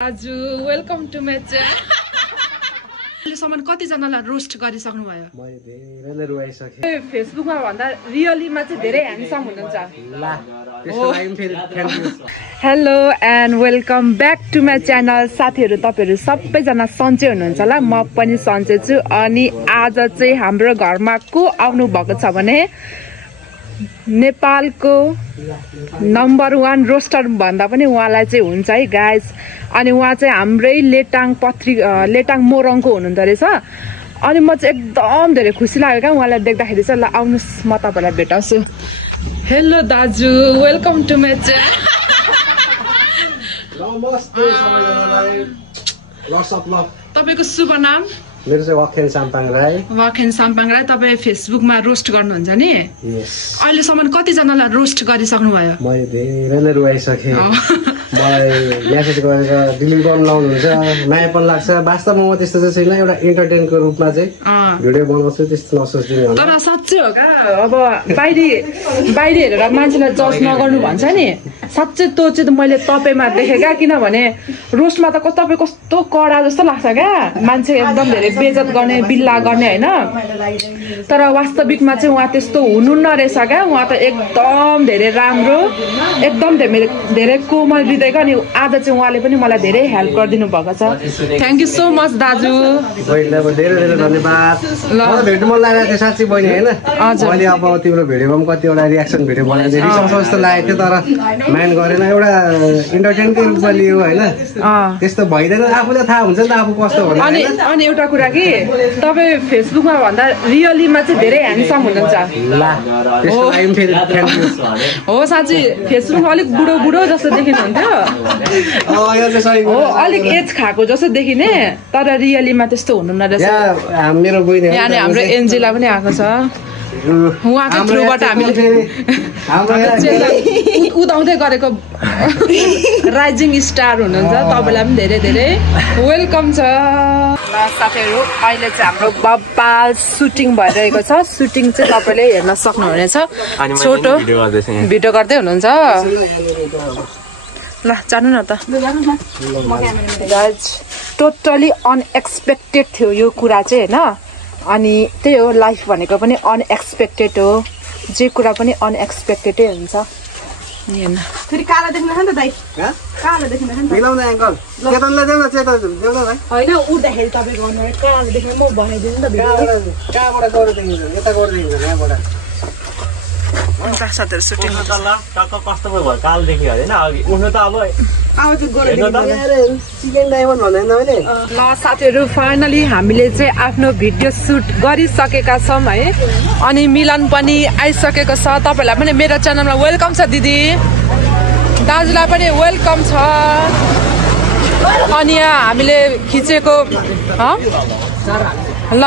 Raju, welcome to my channel. अहिलेसम्म कतिजनालाई roast गरिसक्नु भयो? मैले धेरैले रुवाइसके। फेसबुकमा भन्दा रियलीमा चाहिँ धेरै ह्यान्डसम हुनुहुन्छ। ला त्यसको लागि फेरि thank you. Hello and welcome back to my channel. साथीहरु तपाईहरु सबैजना सन्चै हुनुहुन्छ होला, म पनि सन्चै छु। अनि आज चाहिँ हाम्रो घरमा को आउनु भएको छ भने नेपालको नम्बर 1 रोस्टर भन्दा पनि उहाँलाई चाहिँ हुन्छ है गाइस। अनि उहाँ चाहिँ हाम्रै लेटाङ मोरङको हुनुहुँदो रहेछ। अनि म चाहिँ एकदम धेरै खुसी लाग्यो क्या उहाँलाई देख्दाखेरि चाहिँ। ल आउनुहोस् म तपाईलाई भेटाउँछु। हेलो दाजु, वेलकम टु माई च्यानल। नमस्ते सबैजनालाई। Lots of love. तपाईको शुभ नाम? मेरो चाहिँ वाखेन साम्पाङ राई। वाखेन साम्पाङ राई। तपाई फेसबुकमा रोस्ट गर्नुहुन्छ नि? यस। अहिलेसम्म कतिजनालाई रोस्ट गरिसक्नु भयो? मैले धेरैले रुवाइसके। मलाई मेसेज गरेर डिलिट गर्न लाउनुहुन्छ, मायापन लाग्छ। वास्तवमा म त्यस्तो चाहिँ छैन, एउटा इन्टरटेनको रूपमा चाहिँ भिडियो बनाउँछु, त्यस्तो नसोच्दिनु होला। तर साँच्चै हो क्या, अब बाहिरी हेरेर मान्छेलाई जज नगर्नु भन्छ नि। साँच्चै त्यो चाहिँ मैले तपाईमा देखेँ क्या। किनभने रोस्टमा त तपाईँ कस्तो कडा जस्तो लाग्छ क्या, मान्छे एकदम धेरै बेइज्जत गर्ने, बिल्ला गर्ने होइन। तर वास्तविकमा चाहिँ उहाँ त्यस्तो हुनुहुन्न रहेछ क्या। उहाँ त एकदम धेरै राम्रो, एकदम धेरै कोमल हृदयको। अनि आज चाहिँ उहाँले पनि मलाई धेरै हेल्प गरिदिनु भएको छ। थ्याङ्क यू सो मच दाजु। बहिनीलाई धेरै धेरै धन्यवाद। मलाई भेट्नु मन लागेको थियो साँच्चै बहिनी होइन। मैले अब तिम्रो भिडियोमा पनि कतिवटा रियाक्सन भिडियो बनाएको थिएँ, रिसाउँछ जस्तो लागेको थियो, तर माइन्ड गरेन। एउटा इन्टरटेनकै रूपमा लियो होइन, त्यस्तो भइदैन। आफूलाई थाहा हुन्छ नि त आफू कस्तो होला। अनि एउटा कुरा कि तपाईँ फेसबुकमा भन्दा रियलीमा चाहिँ धेरै ह्यान्डसम हुनुहुन्छ। ला त्यसको लागि फेरि थ्यांक यू। हो साँच्चै फेसबुकमा अलिक बुढो जस्तो देखिनुहुन्थ्यो। हो अलिक एज खाएको जस्तो देखिने, तर रियलीमा त्यस्तो हुनुहुन्न रहेछ। मेरो बहिनी यहाँ हाम्रो एन्जेला पनि आएको छ। उहाँको थ्रुबाट हामीले उदाउँदै गरेको राइजिङ स्टार हुनुहुन्छ। तपाईँलाई पनि धेरै धेरै वेलकम छ। ल साथीहरू, अहिले चाहिँ हाम्रो बब्बाल सुटिङ भइरहेको छ। सुटिङ चाहिँ तपाईँले हेर्न सक्नुहुनेछ। छोटो भिडियो गर्दै हुनुहुन्छ। ल जानु न त। टोटली अनएक्सपेक्टेड थियो यो कुरा चाहिँ होइन। अनि त्यही हो, लाइफ भनेको पनि अनएक्सपेक्टेड हो। जे कुरा पनि अनएक्सपेक्टेडै हुन्छ। फेरि काला देख्नु छ नि त दाइ, काला देख्नु छ नि त। मिलाउन एङ्कल केतनले देऊ न, चेतन देऊ न भाइ। हैन उड्दाखेरि तपाईँ गर्नु काला देख्नु म बनाइदिनु नि त भिडियो। कहाँबाट गएर देखिन्छ, यता गएर देखिन्छ, यहाँबाट। साथीहरू सुटिङ कस्तो भयो काल देखियो होइन अघि उठ्नु त अब चिकन डायमन्ड भन्दैन मैले। ल साथीहरू, फाइनली हामीले चाहिँ आफ्नो भिडियो सुट गरिसकेका छौँ है। अनि मिलन पनि आइसकेको छ। तपाईँलाई पनि मेरो च्यानलमा वेलकम छ दिदी, दाजुलाई पनि वेलकम छ। अनि यहाँ हामीले खिचेको ल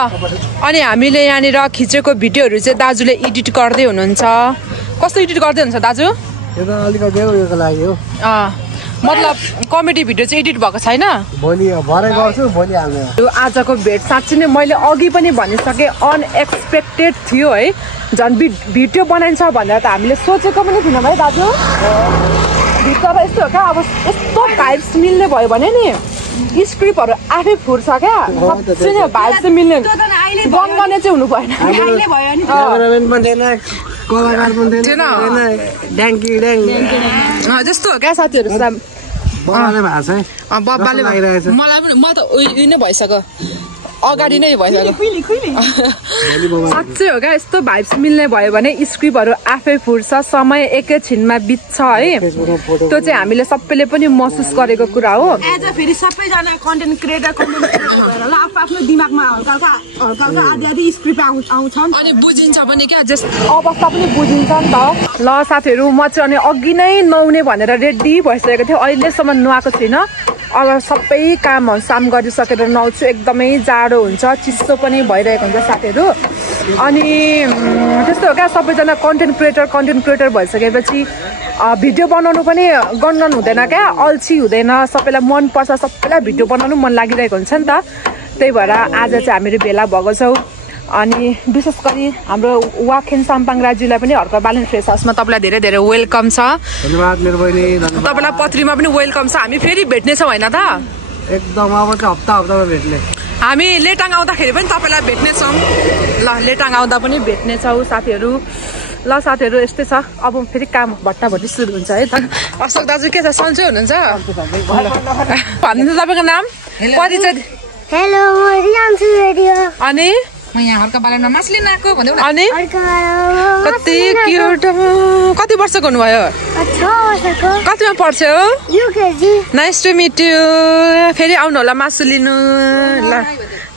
अनि हामीले यहाँनिर खिचेको भिडियोहरू चाहिँ दाजुले एडिट गर्दै हुनुहुन्छ। कस्तो एडिट गर्दै हुनुहुन्छ दाजु? यो त अलिकति उयोको लागि हो, मतलब कमेडी भिडियो चाहिँ एडिट भएको छैन। भोलि भरे गर्छु, भोलि हाल्ने। आजको भेट साँच्चै नै मैले अघि पनि भनिसकेँ अनएक्सपेक्टेड थियो है। झन् भिडियो बनाइन्छ भनेर त हामीले सोचेको पनि थिएनौँ है दाजु। भित्र यस्तो हो क्या, अब यस्तो भाइब्स मिल्ने भयो भने नि स्क्रिप्टहरू आफै फुर्छ क्या। साँच्चै नै भाइब चाहिँ मिल्ने, बन गर्ने चाहिँ हुनु भएन। कलाकार पनि थिएन, ड्याङ्की ड्याङ जस्तो हो क्या साथीहरू। बब्बाले भएको छ है, बब्बाले लागिरहेछ। मलाई पनि, म त उयो नै भइसक्यो, अगाडि नै भइसक्यो। साँच्चै हो क्या, यस्तो भाइब्स मिल्ने भयो भने स्क्रिप्टहरू आफै फुर्छ, समय एकैछिनमा बित्छ है। त्यो चाहिँ हामीले सबैले पनि महसुस गरेको कुरा हो। एज अ फेरि सबैजना कन्टेन्ट क्रिएटर भएर ल आफ्नो दिमागमा हल्का हल्का आधी स्क्रिप्ट आउँछ अनि बुझिन्छ पनि क्या, जस अवस्था पनि बुझिन्छ नि त। ल साथीहरू, म चाहिँ अनि अघि नै नुहाउने भनेर रेडी भइसकेको थियो, अहिलेसम्म नुहाएको छुइनँ। अब सबै कामहरू साम गरिसकेर नुहाउँछु। एकदमै जाडो हुन्छ, चिसो पनि भइरहेको हुन्छ साथीहरू। अनि त्यस्तो हो क्या, सबैजना कन्टेन्ट क्रिएटर भइसकेपछि भिडियो बनाउनु पनि गन्गन हुँदैन क्या, अल्छी हुँदैन। सबैलाई मनपर्छ, सबैलाई भिडियो बनाउनु मन लागिरहेको हुन्छ नि त। त्यही भएर आज चाहिँ हामीहरू भेला भएको छौँ। अनि विशेष गरी हाम्रो वाखेन साम्पाङ राज्यलाई पनि हर्क बालन फ्रेस हाउसमा तपाईँलाई धेरै धेरै वेलकम छ। धन्यवाद मेरो बहिनी। तपाईँलाई पत्रीमा पनि वेलकम छ। हामी फेरि भेट्नेछौँ होइन त? एकदम अब चाहिँ हप्तामा भेट्ने। हामी लेटाङ आउँदाखेरि पनि तपाईँलाई भेट्नेछौँ। ल लेटाङ आउँदा पनि भेट्नेछौँ साथीहरू। ल साथीहरू यस्तै छ। अब फेरि काम भट्टाभट्टी सुरु हुन्छ है त। अशोक दाजु के छ, सन्चै हुनुहुन्छ? भन्नुहुन्छ तपाईँको नाम परिचय? हेलो म रियान्सु रेडियो। अनि म यहाँ हल्का बालनमा मास लिन आएको भन्दै अनि कति क्युट। कति वर्षको हुनुभयो? 6 वर्षको। कतिमा पढ्छौ? UKG. Nice to meet you. फेरि आउनु होला मासु लिनु। ल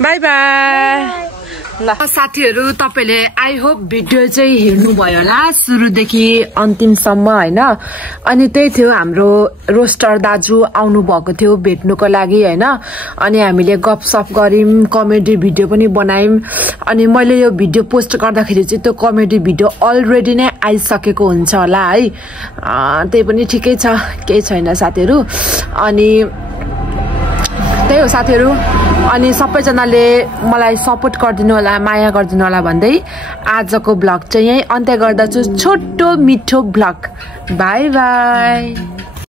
बाई बाई। ल साथीहरू तपाईँले आई होप भिडियो चाहिँ हेर्नुभयो होला सुरुदेखि अन्तिमसम्म होइन। अनि त्यही थियो हाम्रो रोस्टर दाजु आउनु भएको थियो भेट्नुको लागि होइन। अनि हामीले गफसफ गऱ्यौँ, कमेडी भिडियो पनि बनायौँ। अनि मैले यो भिडियो पोस्ट गर्दाखेरि चाहिँ त्यो कमेडी भिडियो अलरेडी नै आइसकेको हुन्छ होला है। त्यही पनि ठिकै छ, केही छैन साथीहरू। अनि त्यही हो साथीहरू। अनि सबैजनाले मलाई सपोर्ट गरिदिनु होला, माया गरिदिनु होला भन्दै आजको भ्लग चाहिँ यहीँ अन्त्य गर्दछु। छोटो मिठो भ्लग। By by.